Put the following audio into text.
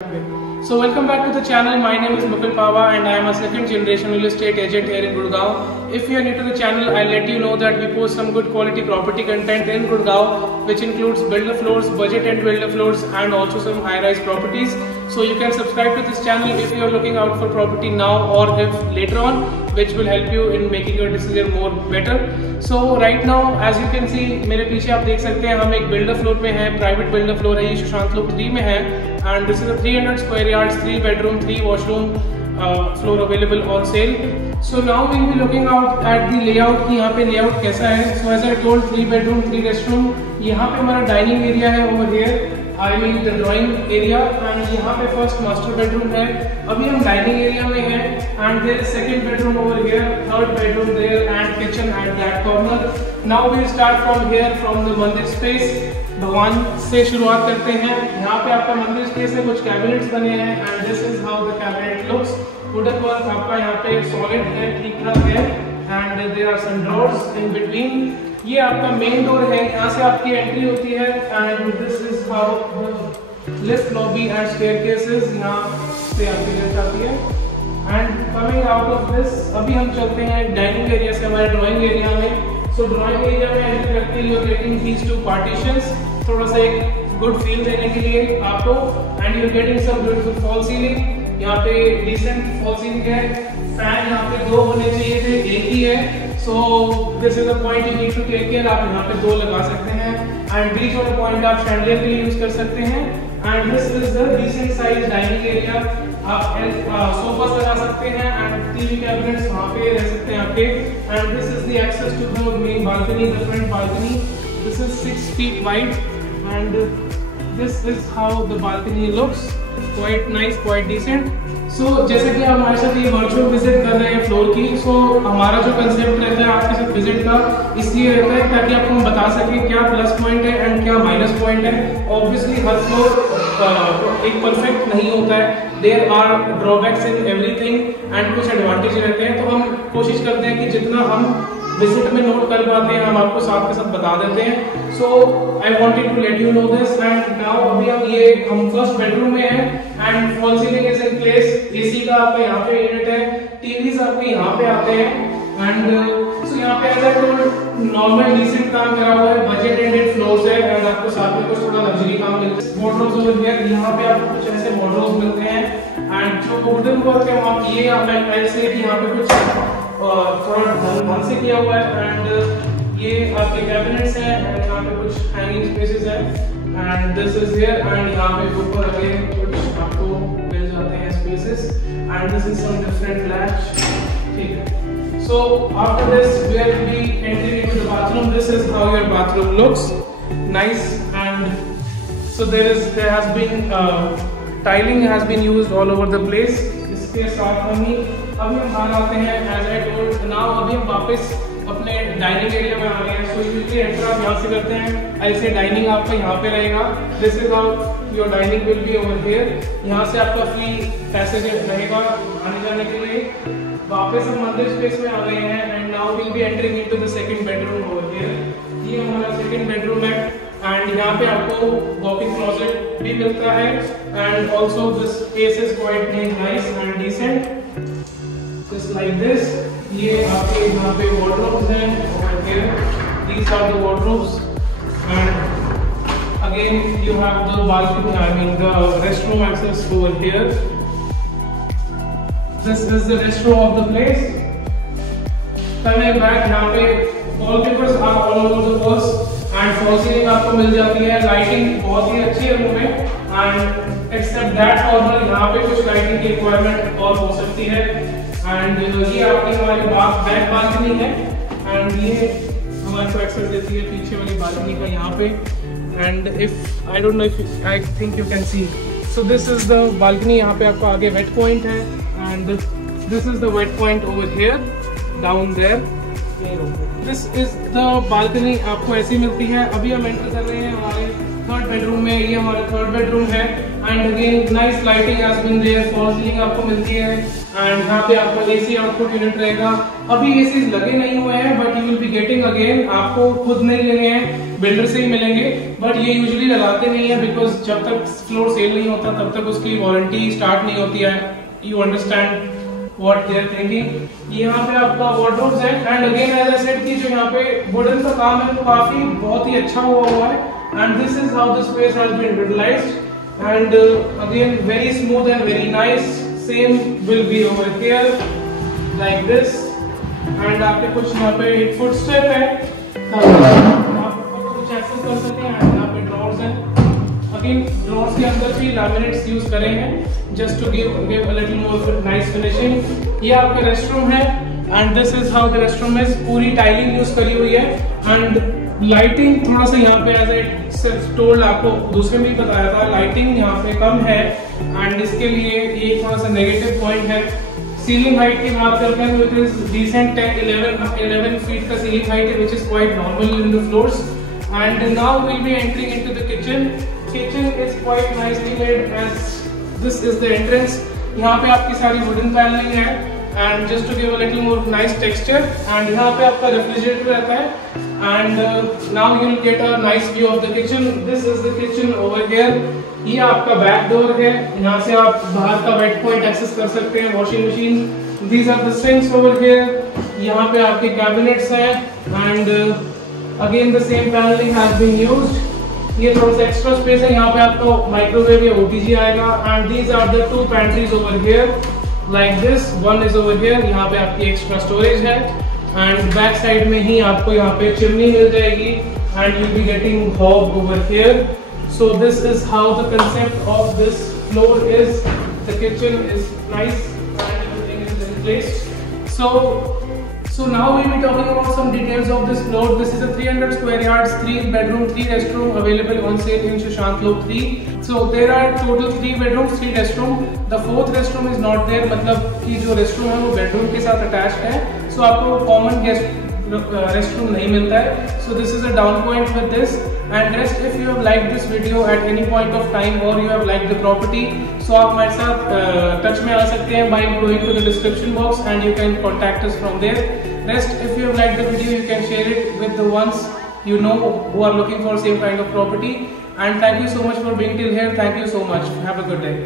So welcome back to the channel. My name is Mukul Pava and I am a second generation real estate agent here in Gurgaon. If you are new to the channel, I'll let you know that we post some good quality property content in Gurgaon, which includes builder floors, budget and builder floors, and also some high-rise properties. So you can subscribe to this channel if you are looking out for property now or if later on, which will help you in making your decision more better. So right now, as you can see, मेरे पीछे आप देख सकते हैं हम एक builder floor पे हैं, private builder floor है, ये सुशांत लोक 3 में है, and this is a 300 square yards, 3 bedroom, 3 washroom floor available on sale. So now we will be looking out at the layout कि यहाँ पे layout कैसा है. So as I told, 3 bedroom, 3 restroom. यहाँ पे हमारा dining area है over here. I mean the drawing area, and यहाँ पे first master bedroom है. अभी हम dining area में हैं, and there is second bedroom over here, third bedroom there, and kitchen at that corner. Now we will start from here, from the मंदिर space. भगवान से शुरुआत करते हैं. यहाँ पे आपका मंदिर स्पेस है, कुछ कैबिनेट्स बने हैं, and this is how the cabinet looks. Wooden work आपका यहाँ पे सॉलिड है, ठीक ठाक है, and there are some drawers in between. ये आपका मेन डोर है, यहाँ से आपकी एंट्री होती है, and this is how the lift lobby and staircases, यहाँ से आपकी लिफ्ट आती है. And coming out of this, अभी हम चलते हैं डाइनिंग एरिया से हमारे ड्राइंग एरिया में. So ड्राइंग एरिया में एंट्री करते ही you are getting these two partitions, थोड़ा सा एक गुड फील देने के लिए आपको, and you are getting some beautiful fall ceiling. यहाँ पे decent fall ceiling है. फैन यहाँ पे 2 होने चाहिए थे, एक ही है. So this is a point you need to take care. आप यहाँ पे 2 लगा सकते हैं, and बीच वाला पॉइंट आप शैंडलियर के लिए यूज कर सकते हैं. And this is the decent size dining area. आप सोफा लगा सकते हैं, and TV cabinets वहाँ पे रह सकते हैं आपके. And this is the access to the main balcony, the front balcony. This is 6 feet wide, and this is how the balcony looks. Quite nice, quite decent. So जैसे कि आप हमारे साथ ये वर्चुअल विजिट कर रहे हैं फ्लोर की, so हमारा जो कंसेप्ट रहता है आपके साथ विजिट का इसलिए रहता है ताकि आपको हम बता सकें क्या प्लस पॉइंट है एंड क्या माइनस पॉइंट है. ऑब्वियसली हर फ्लोर एक परफेक्ट नहीं होता है. There are drawbacks in everything and कुछ एडवांटेज रहते हैं, तो हम कोशिश करते हैं कि जितना हम विजिट में नोट कर पाते हैं हम आपको साथ के साथ बता देते हैं. So I wanted to let you know this. And now अभी हम फर्स्ट बेडरूम में हैं, and fall ceiling is in place. AC का आपका यहाँ पे यूनिट है, टीवीज आपके यहाँ पे आते हैं, एंड सो यहाँ पे ऐसा कोई नॉर्मल डिसेंट काम करा हुआ है. बजट एंडेड फ्लोर्स है, एंड आपको साथ में कुछ थोड़ा लग्जरी काम मिलता है. वार्डरोब्स ओवर हियर, यहाँ पे आपको कुछ ऐसे वार्डरोब्स मिलते हैं, एंड जो वुडन वर्क है वहाँ ये आप ऐसे यहाँ पे कुछ थोड़ा ढंग से किया हुआ है. एंड ये आपके कैबिनेट्स हैं, एंड यहाँ पे कुछ हैंगिंग स्पेसेस है, एंड दिस इज हियर. एंड यहाँ पे ऊपर अगेन कुछ आपको मिल जाते हैं spaces, and this is some different latch. ठीक है. So after this we are be entering into the bathroom. This is how your bathroom looks. Nice. And so there has been tiling has been used all over the place. इसके साथ हम अभी हम बाहर आते हैं. एज आई टोल्ड नाउ अभी हम वापस अपने डाइनिंग एरिया में आ गए हैं. सो यूजुअली एंटर आप यहाँ से करते हैं, ऐसे डाइनिंग आपका यहाँ पे रहेगा. This is how your dining will be over here. यहाँ से आपका फ्री पैसेज रहेगा आने जाने के लिए. वापस हम मंदिर स्पेस में आ गए हैं, and now will be entering into the second bedroom over here. ये हमारा सेकंड बेडरूम है, एंड यहाँ पे आपको वॉकिंग क्लोजेट भी मिलता है, and also this space is quite nice and decent. Just like this. ये आपके यहाँ पे wardrobes हैं over here. These are the wardrobes, and again you have the balcony. I mean the restroom access over here. This is the restroom of the place. Coming back, यहाँ पे wallpapers are all over the walls, and fall ceiling आपको मिल जाती है. Lighting बहुत ही अच्छी है room में, and except that corner यहाँ पे कुछ lighting की requirement और हो सकती है. एंड ये आपकी हमारी बैक बालकनी है, एंड ये हमारे को एक्सेस देती है पीछे वाली बालकनी का यहाँ पे. And if I don't know if I think you can see. So this is the balcony. यहाँ पे आपका आगे वेट पॉइंट है, and this is the wet point over here down there. This is the balcony आपको ऐसी मिलती है. अभी हम एंटर कर रहे हैं हमारे थर्ड बेडरूम में. ये हमारा थर्ड बेडरूम है, and again nice lighting has been there, fall ceiling आपको मिलती है एंड यहाँ पे आपको एसी आउटपुट यूनिट रहेगा। अभी एसी लगे नहीं हुए हैं but you will be getting again, आपको खुद नहीं लेने हैं, बिल्डर से ही मिलेंगे, बट ये यूजुअली लगाते नहीं है बिकॉज जब तक फ्लोर सेल नहीं होता तब तक उसकी वारंटी स्टार्ट नहीं होती है। You understand what they are thinking. यहाँ पे आपका वार्डरोब्स है and again as I said कि जो यहाँ पे वुडन का काम है तो काफी बहुत ही अच्छा हुआ है and this is how the space has been utilised and again very smooth and very nice. Same will be over here like this and आपके कुछ यहाँ पे एक फुटस्टेप है, आप कुछ एक्सेस कर सकते हैं एंड यहाँ पे ड्रॉर्स हैं। अगेन ड्रॉर्स के अंदर भी लैमिनेट्स यूज करे हैं just to give a little more nice finishing. ये आपका रेस्टरूम है and this is how the restroom is, पूरी टाइलिंग यूज करी हुई है एंड लाइटिंग थोड़ा सा यहाँ पे एज आई सिर्फ टोल्ड आपको दूसरे में भी बताया था, लाइटिंग यहाँ पे कम है एंड इसके लिए ये थोड़ा सा नेगेटिव पॉइंट है। सीलिंग हाइट की बात करते हैं तो इट इज डिसेंट 11 फीट का सीलिंग हाइट है which is quite normal in the floors and now will be entering into the kitchen. Kitchen is quite nicely made as this is the entrance. यहाँ पे आपकी सारी wooden panelling है and just to give a little more nice texture and यहाँ पे आपका refrigerator रहता है and now you will get a nice view of the kitchen. This is the kitchen over here. ये आपका बैक डोर है, यहाँ से आप बाहर का वेट पॉइंट एक्सेस कर सकते हैं, washing machine. These are the sinks over here. यहाँ पे आपके कैबिनेट्स हैं and again the same panelling has been used. ये थोड़ा सा एक्स्ट्रा स्पेस है, यहाँ पे आपको माइक्रोवेव या ओटीजी आएगा and these are the 2 pantries over here like this, one is over here. यहाँ पे आपकी एक्स्ट्रा स्टोरेज है एंड बैक साइड में ही आपको यहाँ पे चिमनी मिल जाएगी and you be getting hob over here. So this is how the concept of this floor is. The kitchen is nice and everything is in place. So now we'll be talking about some details of this floor. This is a 300 square yards, 3 bedroom, 3 restroom available on sale in Shashank Lok 3. So there are total 3 bedrooms, 3 restroom. The 4th restroom is not there. मतलब कि जो restroom है वो bedroom के साथ attached है. So आपको common guest restroom नहीं मिलता है. So this is a down point with this. And rest, if you have liked this video at any point of time or you have liked the property, so आप हमारे साथ touch में आ सकते हैं by going to the description box and you can contact us from there. Rest, if you have liked the video, you can share it with the ones you know who are looking for same kind of property. And thank you so much for being till here. Thank you so much. Have a good day.